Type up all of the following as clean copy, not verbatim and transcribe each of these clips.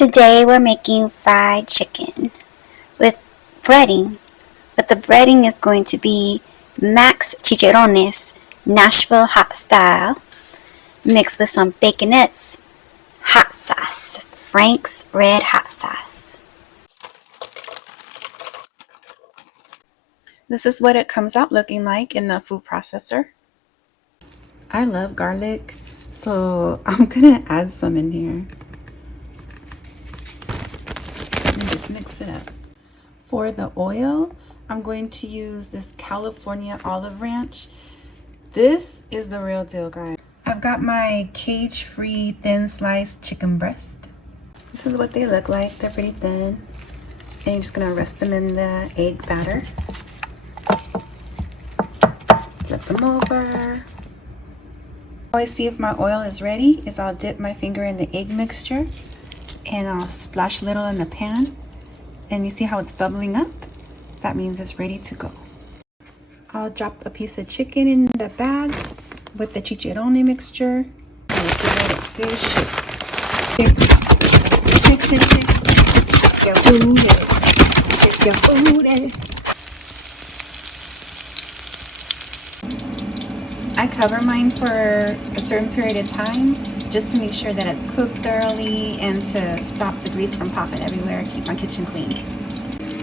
Today we're making fried chicken with breading, but the breading is going to be Max Chicharrones Nashville hot style mixed with some baconettes, hot sauce, Frank's red hot sauce. This is what it comes out looking like in the food processor. I love garlic, so I'm gonna add some in here. And just mix it up. For the oil, I'm going to use this California olive ranch. This is the real deal, guys. I've got my cage-free thin sliced chicken breast. This is what they look like. They're pretty thin. And you're just gonna rest them in the egg batter. Flip them over. How I see if my oil is ready is I'll dip my finger in the egg mixture and I'll splash a little in the pan. And you see how it's bubbling up? That means it's ready to go. I'll drop a piece of chicken in the bag with the chicharrone mixture. And give it a good shake. Shake, shake, shake. Shake your booty. Shake your booty. I cover mine for a certain period of time just to make sure that it's cooked thoroughly and to stop the grease from popping everywhere, keep my kitchen clean.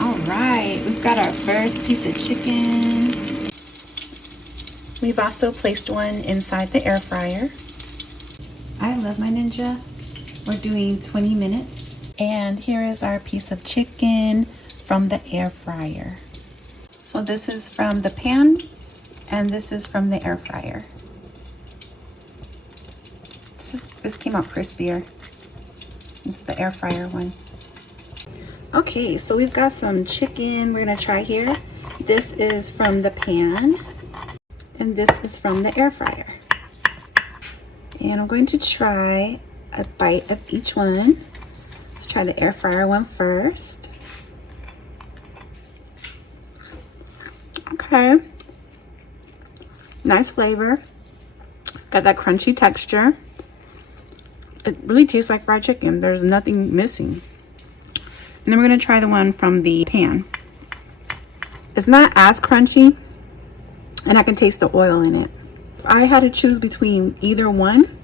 All right, we've got our first piece of chicken. We've also placed one inside the air fryer. I love my Ninja. We're doing 20 minutes. And here is our piece of chicken from the air fryer. So this is from the pan and this is from the air fryer. This came out crispier. This is the air fryer one. Okay, so we've got some chicken we're gonna try here. This is from the pan and this is from the air fryer. And I'm going to try a bite of each one. Let's try the air fryer one first. Okay. Nice flavor. Got that crunchy texture. It really tastes like fried chicken. There's nothing missing. And then we're gonna try the one from the pan. It's not as crunchy, and I can taste the oil in it. If I had to choose between either one,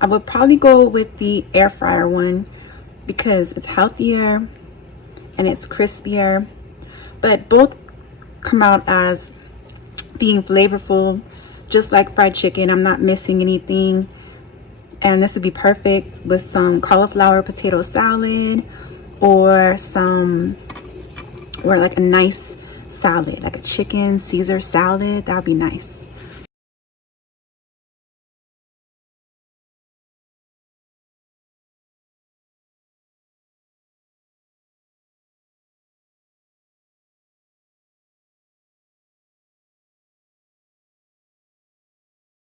I would probably go with the air fryer one because it's healthier and it's crispier. But both come out as being flavorful, just like fried chicken. I'm not missing anything. And this would be perfect with some cauliflower potato salad or like a nice salad, like a chicken Caesar salad. That would be nice.